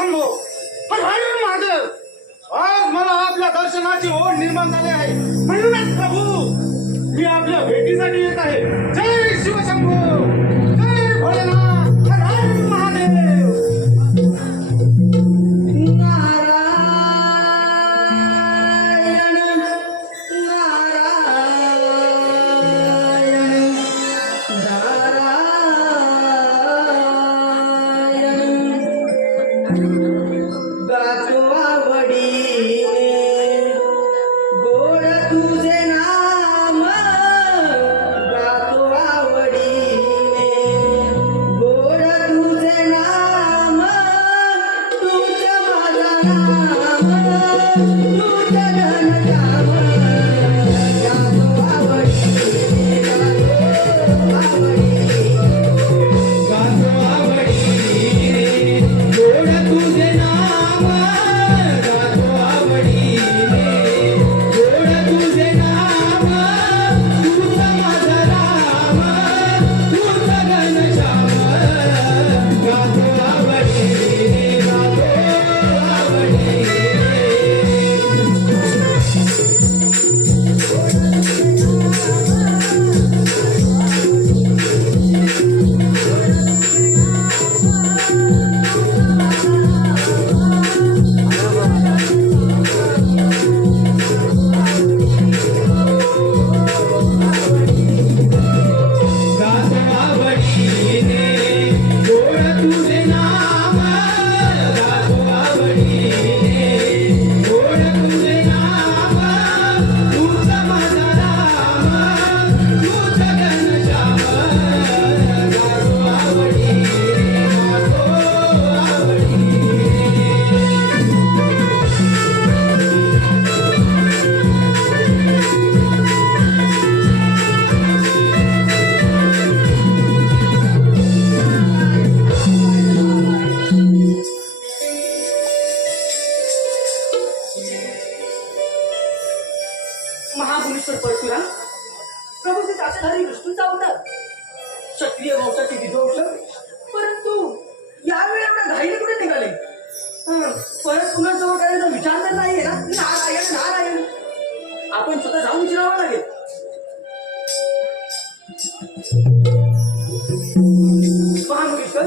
शिवशंभो हर हर महादेव. आज मला आपल्या दर्शनाची ओढ निर्माण झाली आहे, म्हणूनच प्रभू मी आपल्या भेटीसाठी येत आहे. जय शिवशंभो, जय भोलेनाथ, हर हर महादेव. महाभूमेश्वर परशुराम प्रभूचे शासनधारी विष्णूचा अवतार, क्षत्रिय वंशाचे विध्वंस. परंतु यावेळी एवढा घाईने कुठे निघाले? परत पुनर्जवळ करायचा विचार तर नाहीये ना? नारायण नारायण, आपण स्वतः जाऊन विचारावं लागेल. महाभूमेश्वर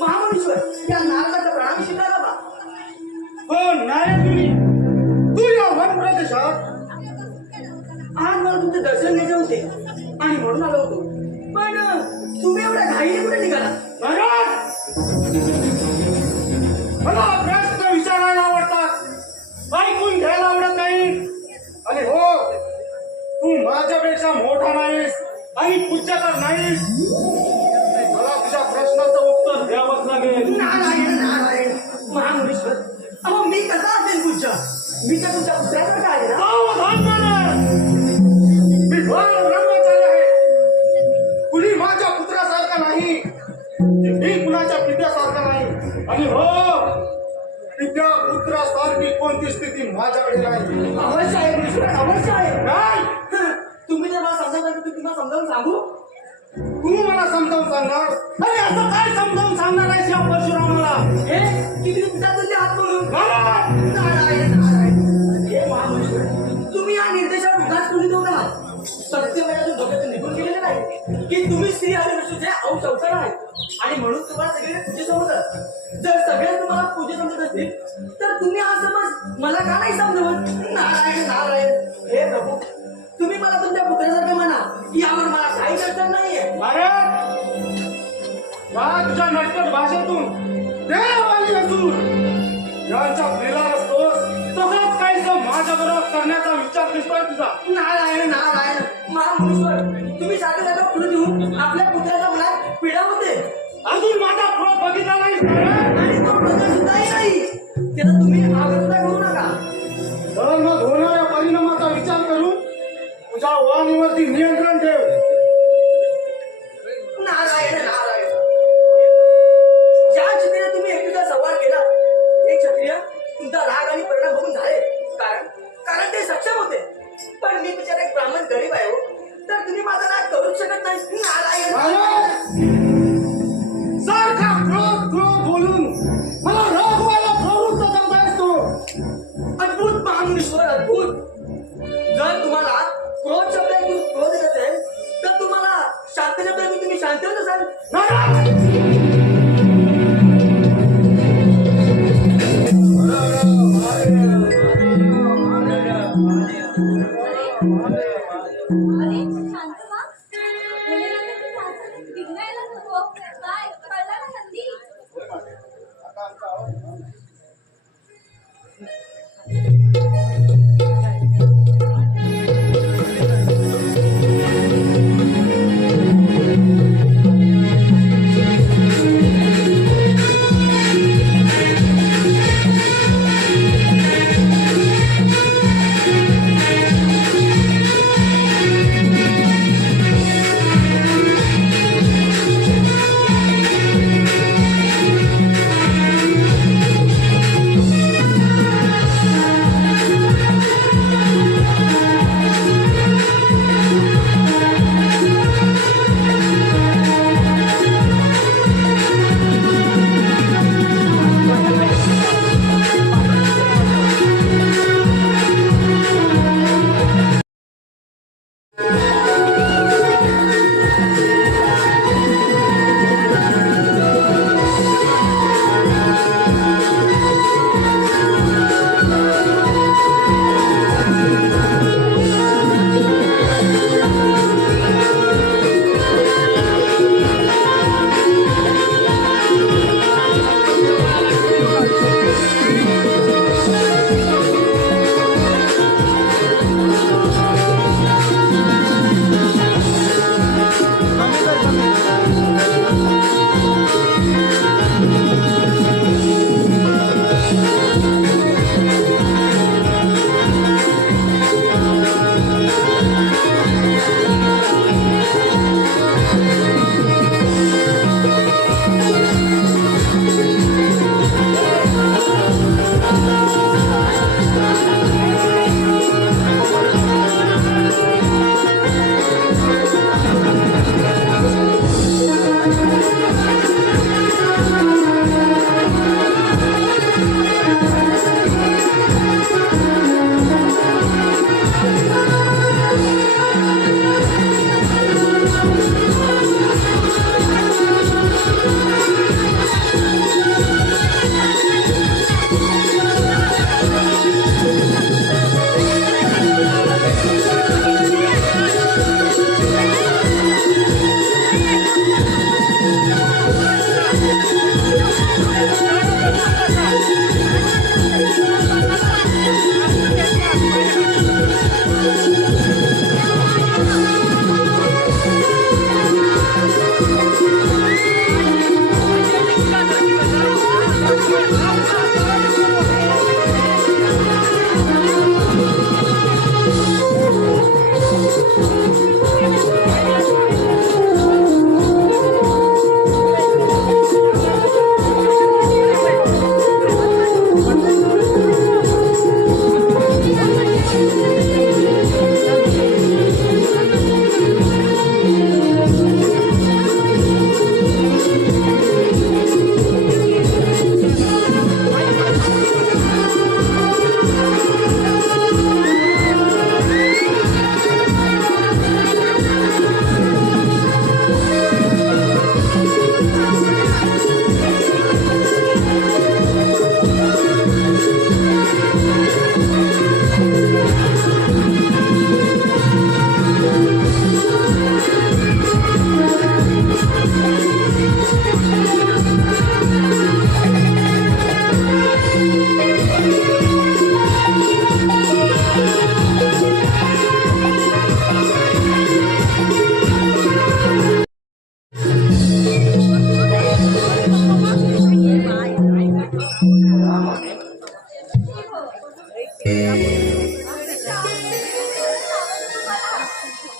महाभूमेश्वर, या नारदाचा प्रणाम स्वीकारा बा. हो नारायण, तू या वन प्रदेशात आज मला तुमचे दर्शन घ्यायचे होते आणि म्हणून आलो होतो. पण तुम्ही एवढ्या घाईने कुठे निघाला? महाराज, मला प्रश्न विचारायला आवडतात, ऐकून घ्यायला आवडत नाही. आणि हो, तू माझ्यापेक्षा मोठा नाहीस आणि पूज्य तर नाहीस. मला तुझ्या प्रश्नाचं उत्तर द्यावंच लागेल. नारायण नारायण, महामुनीश्वर, अहो मी कसा असेल पूज्य? मी तर तुमच्या पुत्राचा काय आहे ना? सावधान महाराज, मी ब्रह्मचारी आहे. कुणी माझ्या पुत्रासारखा नाही, मी कुणाच्या पित्यासारखा नाही. आणि हो, पित्या पुत्रासारखी कोणती स्थिती माझ्याकडे नाही. अवश्य आहे मुनीश्वर, अवश्य आहे. नाही, तुम्ही जर मला समजावून सांगितलं, तुम्हाला समजावून सांगू? तू मला समजावून सांगणार? अरे असं काय समजावून सांगणार आहेस या परशुरामाला? हे किती पिताचे हात म्हणून? महाराज, नारायण नारायण, हे महामुनीश्वर, तुम्ही या निर्देशावर उगाच कुणी देऊ नका. सत्यमेव डोक्यातून निघून गेलेले नाही की तुम्ही स्त्री आणि विष्णूचे अंश अवतार आहेत आणि म्हणून तुम्हाला सगळे पूजे समजतात. जर सगळे तुम्हाला पूजे समजत असतील तर तुम्ही हा समज मला का नाही समजवत? नारायण नारायण, हे प्रभू, तुम्ही मला तुमच्या पुत्रासारखं म्हणा, यावर मला काहीच अडचण नाहीये. महाराज, या तुझ्या नटकट भाषेतून देव आणि असुर यांच्या प्रेला असतोस. तसंच काहीसं माझ्याबरोबर करण्याचा विचार दिसतोय तुझा. नारायण नारायण, महामुनीश्वर, तुम्ही साधे साधं फुलं देऊन आपल्या पुत्राच्या मनात पीडा होते. अजून माझा प्रोत बघितला नाही महाराज. आणि तो प्रकार सुद्धाही नाही, त्याला तुम्ही आग्रह करू नका. तर मग होणाऱ्या परिणामाचा विचार करून तुझ्या वाणीवरती नियंत्रण ठेव. नारायण नारायण, ज्या क्षत्रिय तुम्ही एकटीचा संवाद केला, एक क्षत्रिय तुमचा राग आणि परिणाम बघून झाले. कारण ते सक्षम होते. पण मी बिचारा एक ब्राह्मण गरीब आहे हो, तर तुम्ही माझा राग करूच शकत नाही. नारायण, सारखा क्रोध क्रोध बोलून मला रागवायला अरे शांत व्हा. भोलेनाथाची सासर बिघडायला नको. काय कळलं ना संधी?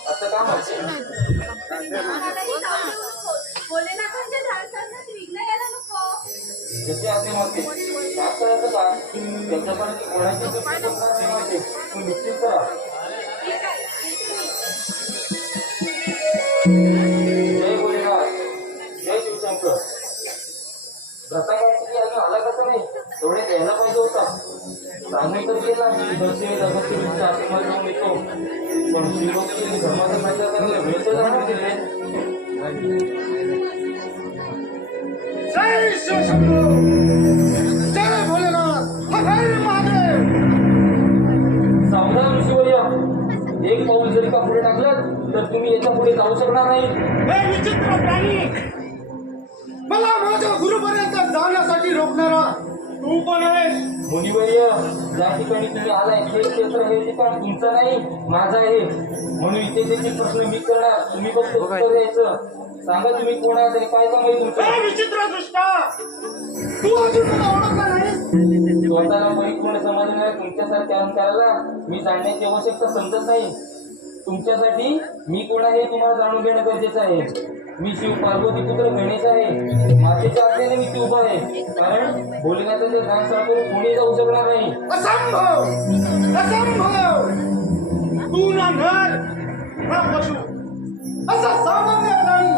असं का म्हणते? भोलेनाथांच्या झाडसांना विघ्न यायला नको. जसे असे म्हणते काय करायचं का त्याच्यापर्यंत कोणाची गोष्टी करणार नाही म्हणते तू निश्चित करा. ठीक आहे, जय भोलेनाथ, जय शिवशंकर. घसा काहीतरी अजून आला कसं नाही एवढे द्यायला पाहिजे होता. सांगून तर केला की दर्शनी जगतगुरूंच्या आश्रमात जाऊन येतो पण श्रीभक्ती धर्माचा प्रचार करायला वेळ तर जाणार दिले. तर तुम्ही याच्या पुढे जाऊ शकणार नाही. हे विचित्र प्राणी, मला माझ्या गुरुपर्यंत जाण्यासाठी रोखणारा तू कोण आहे? मुनिवर्य, ज्या ठिकाणी तुम्ही आलाय हे क्षेत्र हे ठिकाण तुमचं नाही, माझं आहे. म्हणून इथे देखील प्रश्न मी करणार, तुम्ही फक्त उत्तर द्यायचं. सांगा तुम्ही कोण आहात आणि काय काम आहे तुमचं? हे विचित्र दृष्टा, तू अजून मला ओळखला नाही? स्वतःला परिपूर्ण समजणाऱ्या तुमच्यासारख्या अहंकाराला मी जाणण्याची आवश्यकता समजत नाही. तुमच्यासाठी मी कोण आहे हे तुम्हाला जाणून घेणं गरजेचं आहे. मी शिव पार्वती पुत्र गणेश आहे. मातेच्या आज्ञेने मी इथे उभा आहे, कारण बोलण्याचं ते ज्ञान सारखं कोणी जाऊ शकणार नाही. असंभव, असंभव! तू ना नर ना पशु, असा सामान्य प्राणी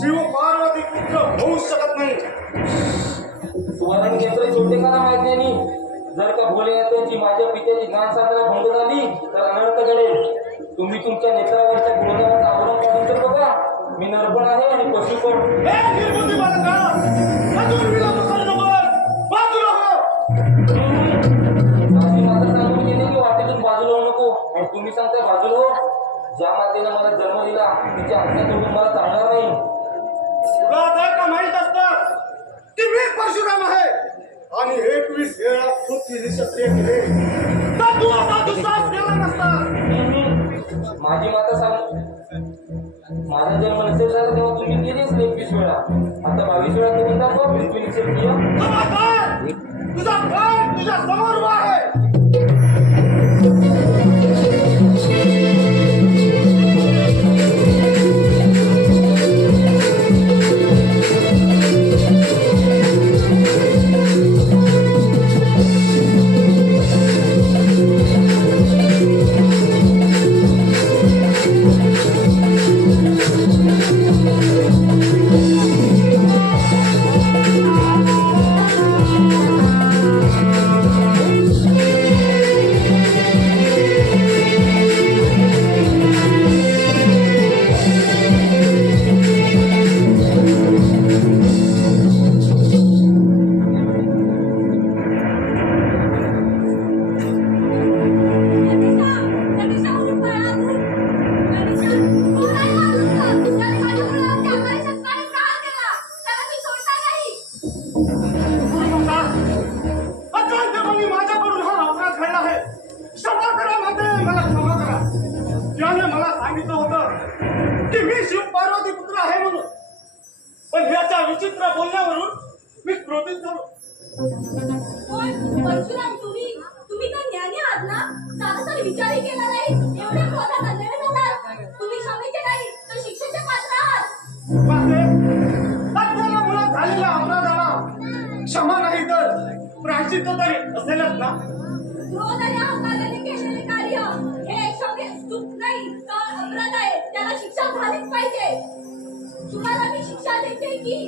शिव पार्वती पुत्र होऊ शकत नाही. सुवर्ण केंद्र छोटे करा माहिती. जर का भोलेनाथांची माझ्या पित्याची ज्ञान साधना भंग झाली तर अनर्थ घडेल. तुम्ही तुमच्या नेत्रावरच्या क्रोधावर आवरण काढून शकतो का? मी नरपण आहे आणि पशु पण. हे निर्बुद्धी बालका, अजून विलंब करू नकोस. बाजूला हो. माझी माता सांगून गेली की वाटेतून बाजूला होऊ नको, आणि तुम्ही सांगता बाजूला हो. ज्या मातेने मला जन्म दिला तिच्या आज्ञा सोडून मला चालणार नाही. तुला जर का माहित असतं की मी परशुराम आहे आणि 21 वेळा पृथ्वीने क्षत्रिय केले तर तू असा दुःसाहस केला नसता. माझी माता सांग, माझा जन्म नसेल झाला तेव्हा तुम्ही केलीच 21 वेळा. आता 22 वेळा तुम्ही दाखवा पृथ्वी क्षत्रिय. तुझा काय तुझ्या समोर उभा आहे. माझ्याकडून हा अपराध घडला आहे. क्षमा करा माते, मला क्षमा करा. त्याने मला सांगितलं होतं की मी शिव पार्वती पुत्र आहे म्हणून, पण याच्या विचित्र बोलण्यावरून मी क्रोधित झालो. परशुराम, तुम्ही तर ज्ञानी आहात ना? साधा तरी विचारही केला नाही. एवढे क्रोधात आणलेले जातात. तुम्ही क्षमेचे नाही तर शिक्षेचे पात्र आहात. माते, आपल्याला मुळात झालेल्या अपराधाला क्षमा नाही तर प्रायश्चित्त तरी असेलच ना. क्रोध आणि अहंकाराने केलेले कार्य हे क्षमे चूक नाही तर अपराध आहे. त्याला शिक्षा झालीच पाहिजे. तुम्हाला मी शिक्षा देते की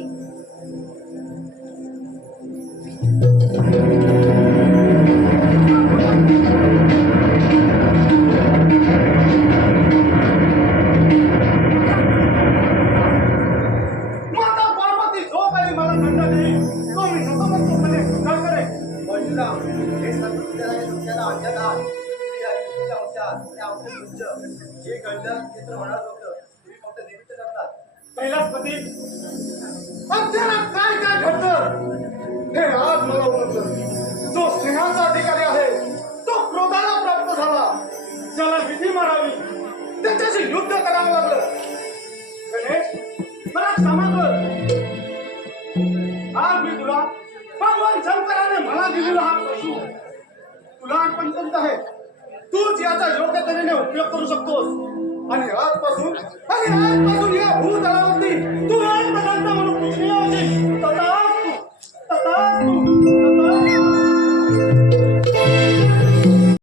माता पार्वती जो काही मला दंड देईल तो मी नतमस्तपणे स्वीकार करेन. परशुराम, हे सत्पुरुषाने तुमच्याला आज्ञा आहात. तुमच्या वंशात त्या वंशज जे घडलं ते तर होणार होतं. तुम्ही फक्त निमित्त करतात. कैलासपती, अचानक काय काय घडतं हे आज मला उमगलं. जो स्नेहाचा अधिकारी आहे तो क्रोधाला प्राप्त झाला. ज्याला विधी मारावी त्याच्याशी युद्ध करावं लागलं. गणेश, मला क्षमा कर. आज मी तुला भगवान शंकराने मला दिलेला हा पशु तुला अर्पण आहे. तूच याचा योग्य तऱ्हेने उपयोग करू शकतोस. आणि आजपासून या भूतलावरती